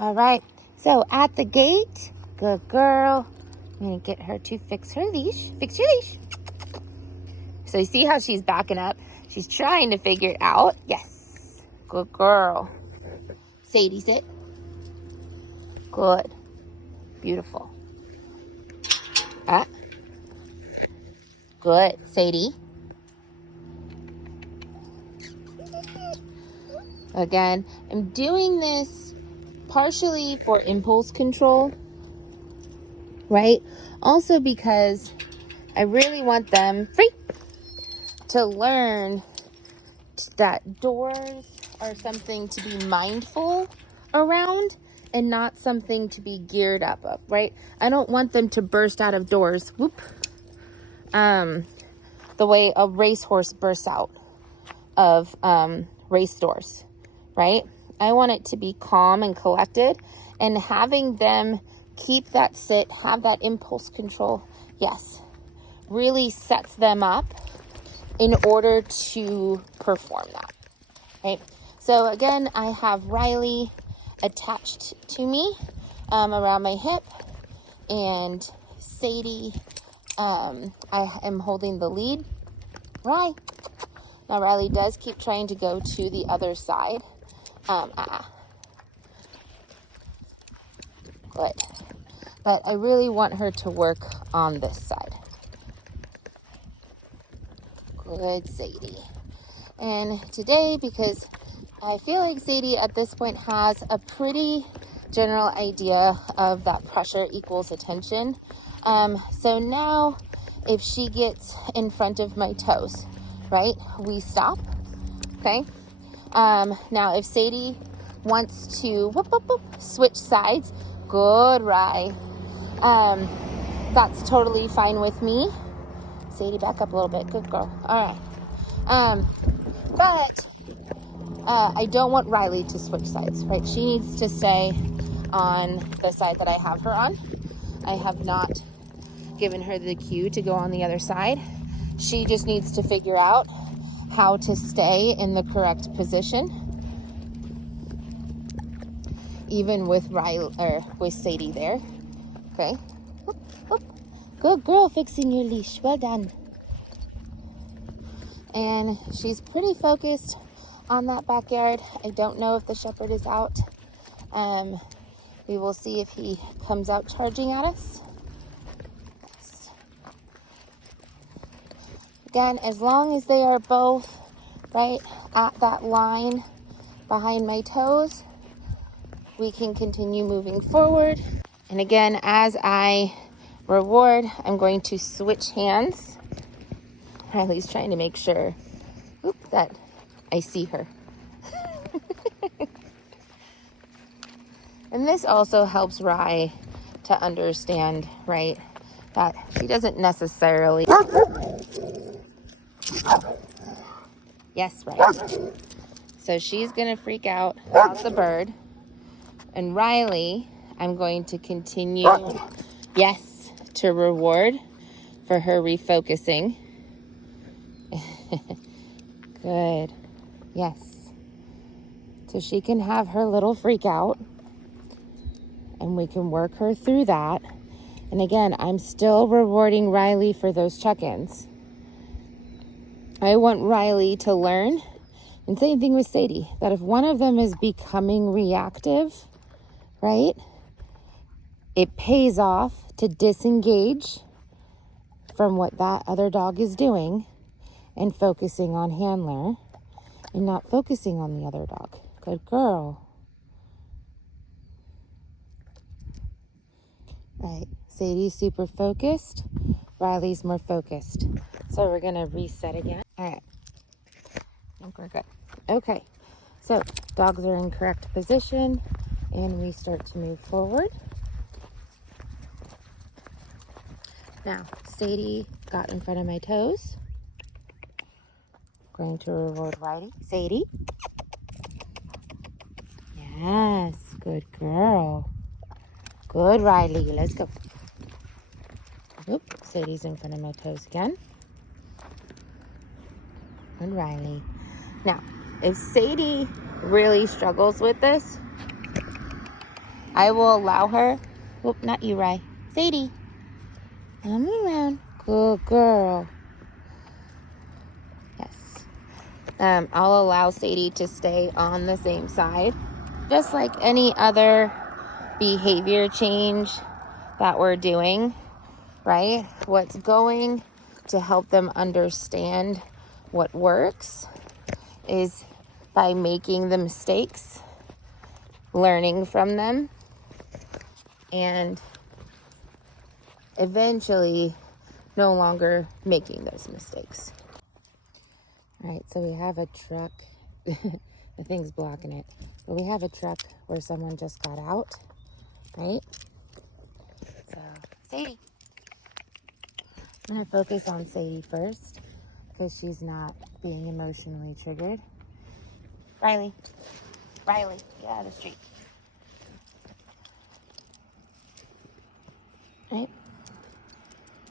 All right, so at the gate, good girl. I'm gonna get her to fix her leash. Fix your leash. So you see how she's backing up? She's trying to figure it out. Yes, good girl. Sadie, sit. Good, beautiful. Ah, good, Sadie. Again, I'm doing this partially for impulse control, right? Also because I really want them to learn that doors are something to be mindful around and not something to be geared up of, right? I don't want them to burst out of doors, the way a racehorse bursts out of race doors, right? I want it to be calm and collected, and having them keep that sit, have that impulse control, yes, really sets them up in order to perform that, right? So again, I have Riley attached to me around my hip, and Sadie, I am holding the lead. Right. Now Riley does keep trying to go to the other side. Good. But I really want her to work on this side. Good, Sadie. And today, because I feel like Sadie at this point has a pretty general idea of that pressure equals attention. So now if she gets in front of my toes, right, we stop, okay? Now if Sadie wants to switch sides, good, Rye. That's totally fine with me. Sadie, back up a little bit, good girl. All right. But I don't want Riley to switch sides, right? She needs to stay on the side that I have her on. I have not given her the cue to go on the other side. She just needs to figure out how to stay in the correct position, even with Riley or with Sadie there. Okay. Good girl, fixing your leash. Well done. And she's pretty focused on that backyard. I don't know if the shepherd is out. We will see if he comes out charging at us. Again, as long as they are both right at that line behind my toes, we can continue moving forward. And again, as I reward, I'm going to switch hands. Riley's trying to make sure that I see her. And this also helps Rye to understand, right, that she doesn't necessarily... Yes, right. So she's going to freak out about the bird. And Riley, I'm going to continue, yes, to reward for her refocusing. Good. Yes. So she can have her little freak out, and we can work her through that. And again, I'm still rewarding Riley for those check-ins. I want Riley to learn, and same thing with Sadie, that if one of them is becoming reactive, right, it pays off to disengage from what that other dog is doing and focusing on handler and not focusing on the other dog. Good girl. Right, Sadie's super focused, Riley's more focused. So we're gonna reset again. All right, I think we're good. Okay, so dogs are in correct position and we start to move forward. Now, Sadie got in front of my toes. Going to reward Riley. Sadie. Yes, good girl. Good, Riley. Let's go. Oop, Sadie's in front of my toes again. And Riley. Now, if Sadie really struggles with this, I will allow her. Oop, not you, Rye. Sadie. Come around. Good girl. Yes. I'll allow Sadie to stay on the same side. Just like any other behavior change that we're doing, right? What's going to help them understand what works is by making the mistakes, learning from them, and eventually no longer making those mistakes. All right, so we have a truck. The thing's blocking it. But we have a truck where someone just got out, right? So, Sadie. I'm going to focus on Sadie first because she's not being emotionally triggered. Riley. Riley, get out of the street. Right?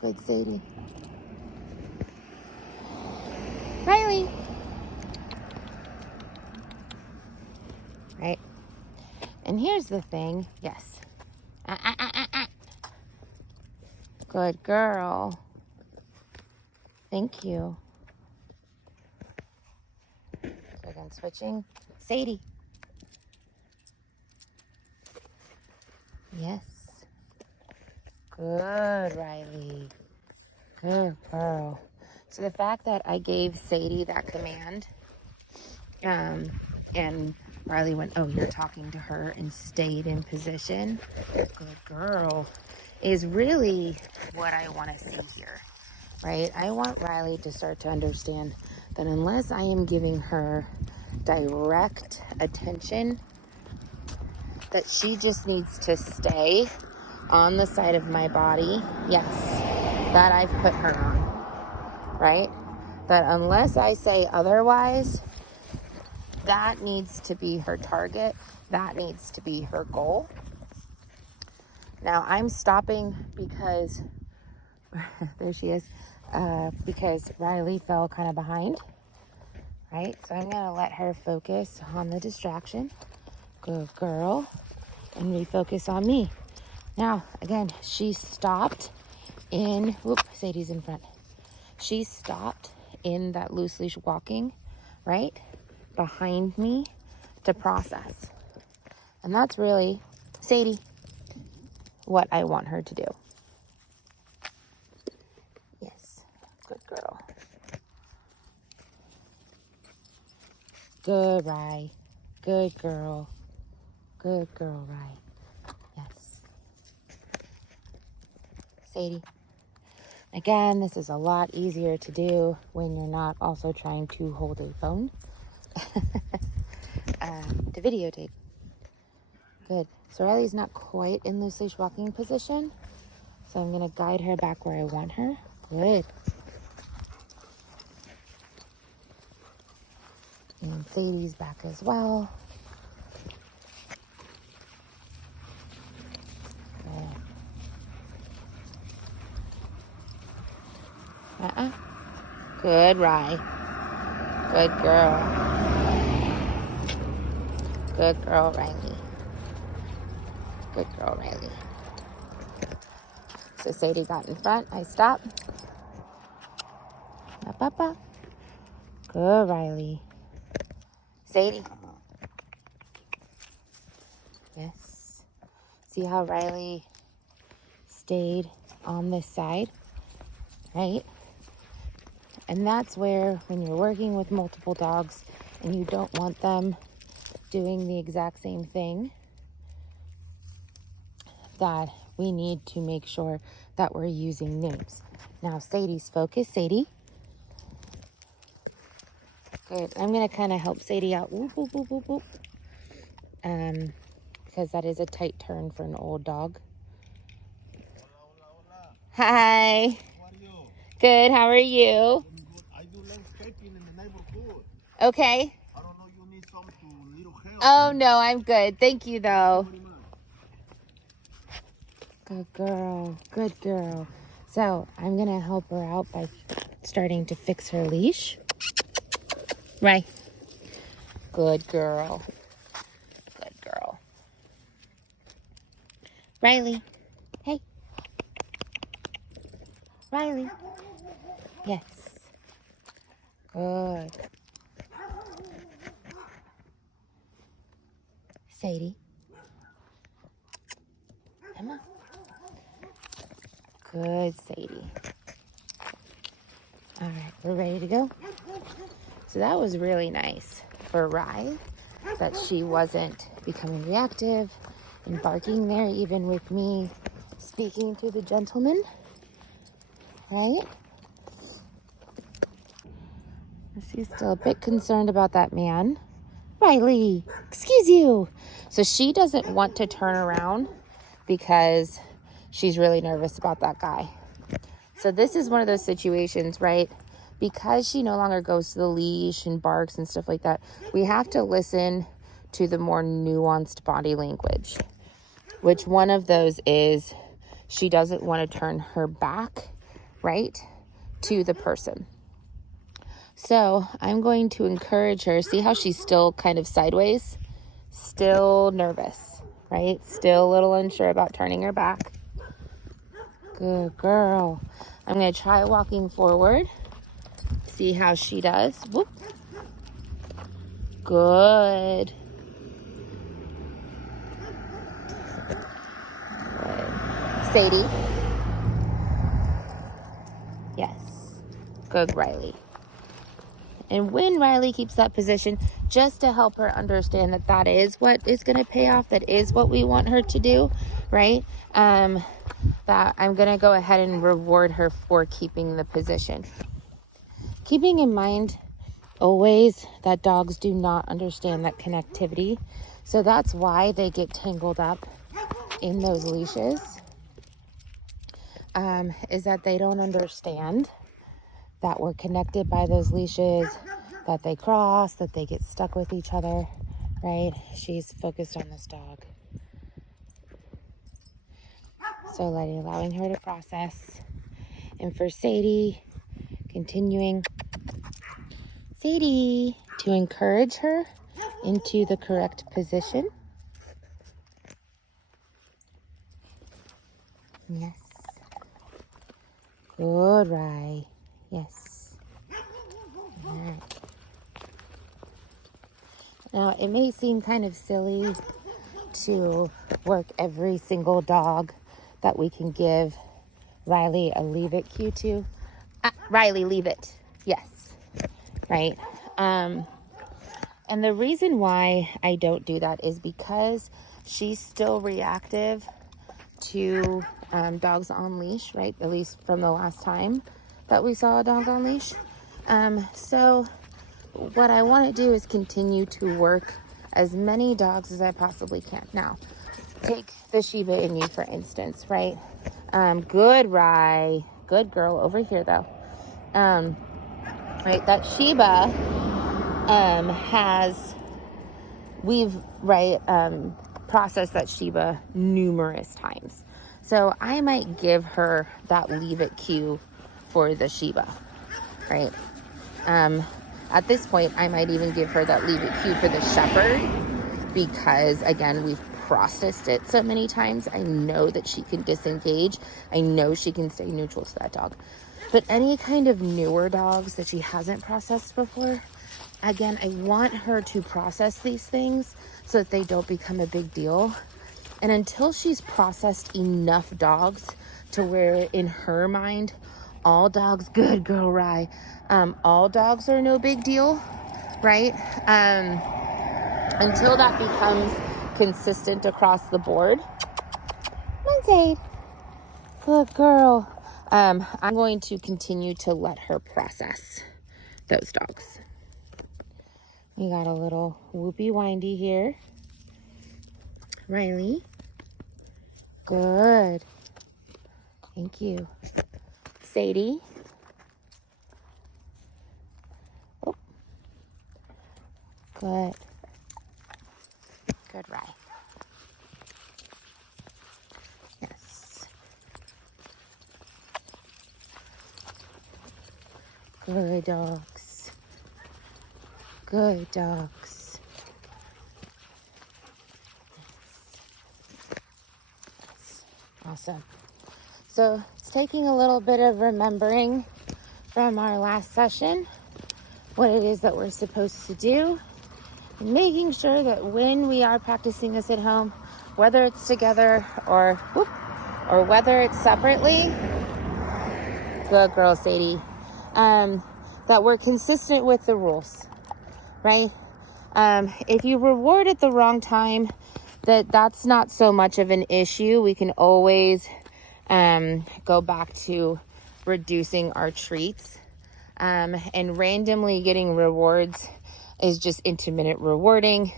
Good, Sadie. Riley. Right? And here's the thing. Yes. Good girl. Thank you. So again, switching. Sadie. Yes. Good, Riley. Good girl. So the fact that I gave Sadie that command, and Riley went, oh, you're talking to her, and stayed in position. Good girl. Is really what I want to see here, right? I want Riley to start to understand that unless I am giving her direct attention, that she just needs to stay on the side of my body, yes, that I've put her on, right? That unless I say otherwise, that needs to be her target. That needs to be her goal. Now I'm stopping because, there she is, because Riley fell kind of behind, right? So I'm going to let her focus on the distraction. Good girl. And refocus on me. Now, again, she stopped in, whoop, Sadie's in front. She stopped in that loose leash walking, right, behind me to process. And that's really, Sadie, what I want her to do. Yes, good girl. Good, Rye. Good girl. Good girl, Rye. Yes. Sadie. Again, this is a lot easier to do when you're not also trying to hold a phone to videotape. Good. So Riley's not quite in loose leash walking position, so I'm going to guide her back where I want her. Good. And Sadie's back as well. Good. Good, Rye. Good girl. Good girl, Riley. Good girl, Riley. So Sadie got in front. I stop. Up, up, up. Good, Riley. Sadie. Yes. See how Riley stayed on this side, right? And that's where, when you're working with multiple dogs and you don't want them doing the exact same thing, that we need to make sure that we're using names. Now, Sadie's focus. Sadie. Good. I'm going to kind of help Sadie out. Whoop, whoop, whoop, whoop, whoop. Because that is a tight turn for an old dog. Hi. How are you? Good. How are you? I'm good. I do landscaping in the neighborhood. Okay. I don't know, you need some little help. Oh, no, I'm good. Thank you, though. Very much. Good girl. Good girl. So I'm going to help her out by starting to fix her leash. Right. Good girl. Good girl. Riley. Hey. Riley. Yes. Good. Sadie. Come on. Good, Sadie. All right, we're ready to go. So that was really nice for Rye, that she wasn't becoming reactive and barking there, even with me speaking to the gentleman, right? She's still a bit concerned about that man. Riley, excuse you. So she doesn't want to turn around because she's really nervous about that guy. So this is one of those situations, right? Because she no longer goes to the leash and barks and stuff like that, we have to listen to the more nuanced body language. Which one of those is she doesn't want to turn her back, right, to the person. So I'm going to encourage her. See how she's still kind of sideways? Still nervous, right? Still a little unsure about turning her back. Good girl. I'm going to try walking forward. See how she does. Whoop. Good. Good. Sadie. Yes. Good, Riley. And when Riley keeps that position, just to help her understand that that is what is going to pay off, that is what we want her to do, right? That I'm going to go ahead and reward her for keeping the position. Keeping in mind always that dogs do not understand that connectivity. So that's why they get tangled up in those leashes, is that they don't understand that we're connected by those leashes, that they cross, that they get stuck with each other, right? She's focused on this dog. So allowing her to process. And for Sadie, continuing, Sadie, to encourage her into the correct position. Yes. Good, Rye. Yes. All right. Now, it may seem kind of silly to work every single dog that we can give Riley a leave it cue to. Riley, leave it. Yes. Right. And the reason why I don't do that is because she's still reactive to dogs on leash, right? At least from the last time that we saw a dog on leash. So what I want to do is continue to work as many dogs as I possibly can. Now, take the Shiba Inu, for instance, right? Good, Rye. Good girl. Over here, though. Right, that Shiba we've processed that Shiba numerous times. So I might give her that leave it cue for the Shiba, right? At this point, I might even give her that leave it cue for the Shepherd because, again, we've processed it so many times. I know that she can disengage. I know she can stay neutral to that dog. But any kind of newer dogs that she hasn't processed before, again, I want her to process these things so that they don't become a big deal. And until she's processed enough dogs to where in her mind, all dogs, good girl, Rye, all dogs are no big deal, right? Until that becomes consistent across the board. Monday, good girl. I'm going to continue to let her process those dogs. We got a little whoopie windy here. Riley. Good. Thank you. Sadie. Oh. Good. Good, Rye. Yes. Good dogs. Good dogs. Awesome. So it's taking a little bit of remembering from our last session what it is that we're supposed to do, and making sure that when we are practicing this at home, whether it's together or whether it's separately, good girl, Sadie, that we're consistent with the rules, right? If you reward at the wrong time, that's not so much of an issue. We can always go back to reducing our treats. And randomly getting rewards is just intermittent rewarding,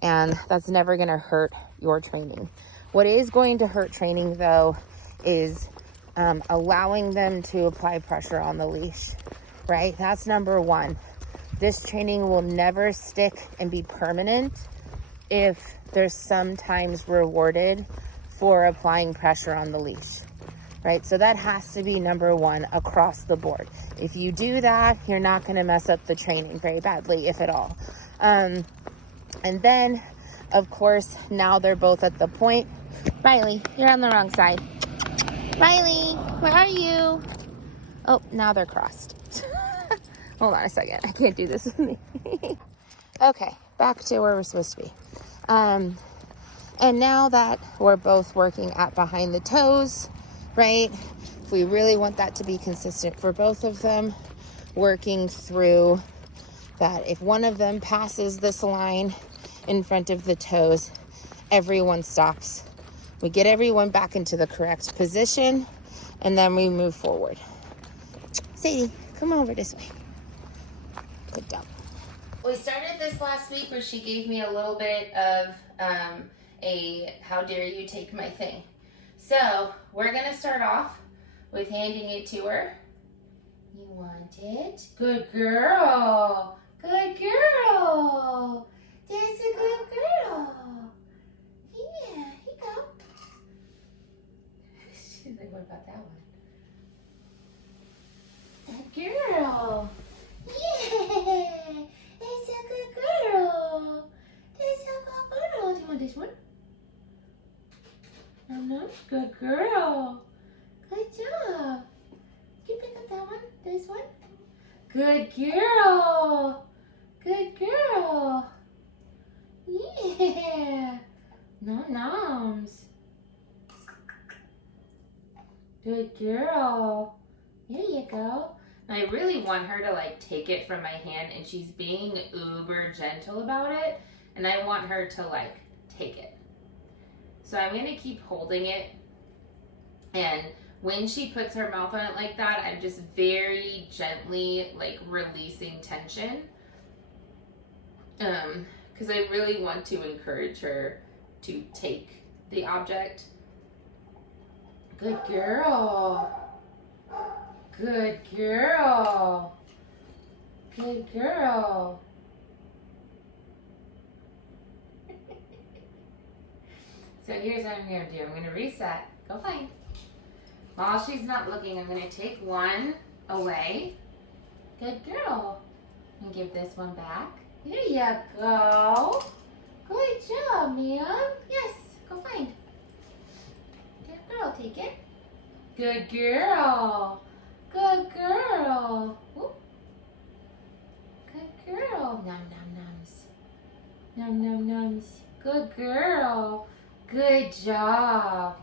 and that's never going to hurt your training. What is going to hurt training, though, is allowing them to apply pressure on the leash, right? That's number one. This training will never stick and be permanent if there's sometimes rewarded for applying pressure on the leash, right? So that has to be number one across the board. If you do that, you're not going to mess up the training very badly, if at all. And then, of course, now they're both at the point. Riley, you're on the wrong side. Riley, where are you? Oh, now they're crossed. Hold on a second. I can't do this with me. Okay, back to where we're supposed to be. And now that we're both working at behind the toes, right? If we really want that to be consistent for both of them, working through that, if one of them passes this line in front of the toes, everyone stops. We get everyone back into the correct position, and then we move forward. Sadie, come over this way. Good job. We started this last week where she gave me a little bit of a how dare you take my thing. So we're going to start off with handing it to her. You want it? Good girl. Good girl. That's a good girl. Yeah, here you go. She's like, what about that one? Good girl. Yeah. That's a good girl. That's a good girl. Do you want this one? No, good girl. Good job. Can you pick up that one? This one? Good girl. Good girl. Yeah. No noms. Good girl. There you go. I really want her to like take it from my hand, and she's being uber gentle about it, and I want her to like take it. So I'm going to keep holding it, and when she puts her mouth on it like that, I'm just very gently like releasing tension, because I really want to encourage her to take the object. Good girl. Good girl. Good girl. So here's what I'm going to do. I'm going to reset. Go find. While she's not looking, I'm going to take one away. Good girl. And give this one back. There you go. Good job, ma'am. Yes, go find. Good girl, take it. Good girl. Good girl. Whoop. Good girl. Nom nom noms. Nom nom noms. Good girl. Good job.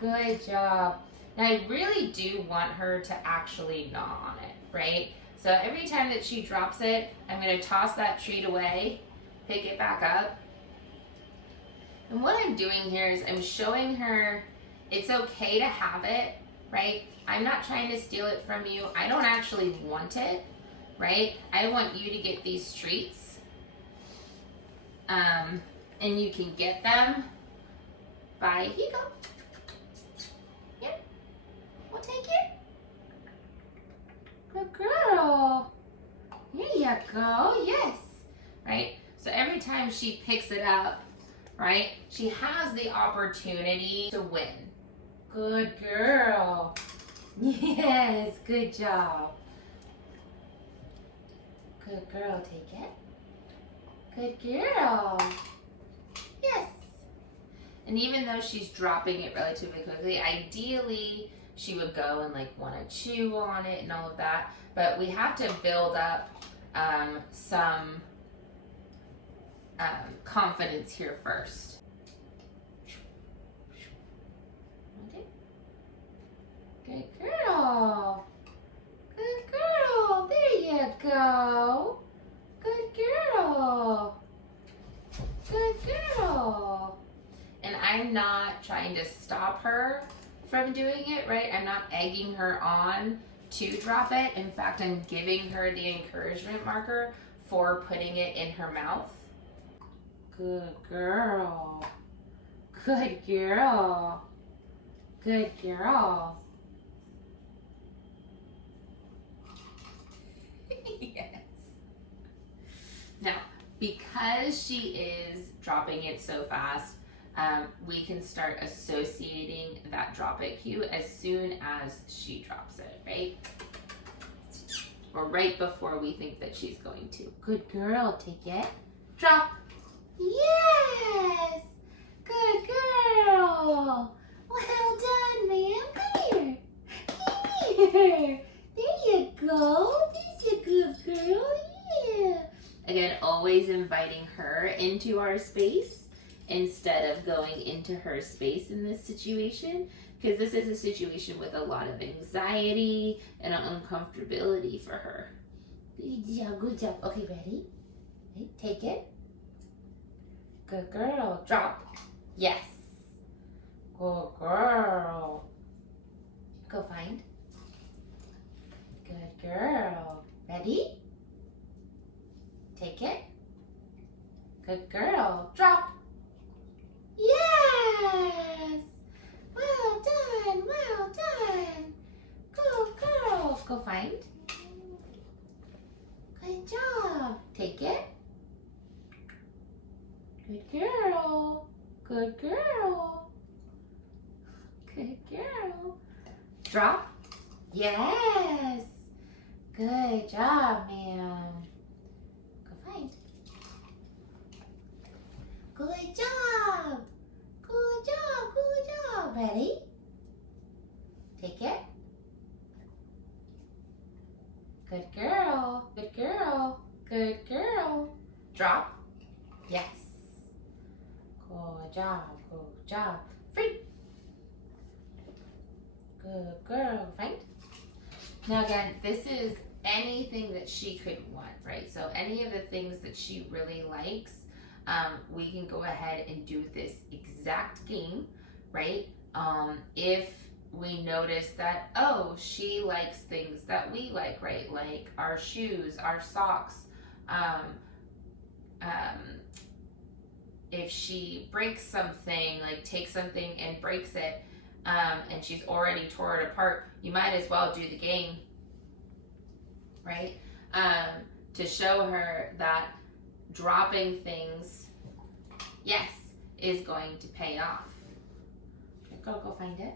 Good job. Now I really do want her to actually gnaw on it, right? So every time that she drops it, I'm going to toss that treat away, pick it back up. And what I'm doing here is I'm showing her it's okay to have it, right? I'm not trying to steal it from you. I don't actually want it, right? I want you to get these treats. And you can get them by, here you go. Here, we'll take it. Good girl. Here you go, yes. Right? So every time she picks it up, right, she has the opportunity to win. Good girl. Yes, good job. Good girl, take it. Good girl. Yes. And even though she's dropping it relatively quickly, ideally she would go and like want to chew on it and all of that. But we have to build up some confidence here first. Okay. Good girl. Good girl. There you go. Good girl. Good girl. And I'm not trying to stop her from doing it, right? I'm not egging her on to drop it. In fact, I'm giving her the encouragement marker for putting it in her mouth. Good girl. Good girl. Good girl. Yes. Now, because she is dropping it so fast, we can start associating that drop it cue as soon as she drops it, right? Or right before we think that she's going to. Good girl, take it. Drop. Yes! Good girl! Well done, ma'am. Come here. Come here. There you go. There's a good girl. Yeah. Again, always inviting her into our space instead of going into her space in this situation, because this is a situation with a lot of anxiety and uncomfortability for her. Good job, good job. Okay, ready? Okay, take it. Good girl. Drop. Yes. Good girl. Go find. Good girl. Ready? Take it. Good girl. Drop. Yes. Well done. Well done. Good girl. Go find. Good job. Take it. Good girl. Good girl. Good girl. Drop. Yes. Good job, ma'am. Go find. Good job. Good job. Good job. Ready? Take it. Good girl. Good girl. Good girl. Drop. Yes. Good job. Good job. Free. Good girl. Find. Now again, this is anything that she could want, right? So any of the things that she really likes, we can go ahead and do this exact game, right? If we notice that, oh, she likes things that we like, right? Like our shoes, our socks. If she breaks something, like takes something and breaks it, and she's already tore it apart, you might as well do the game, right? To show her that dropping things, yes, is going to pay off. Okay, go find it.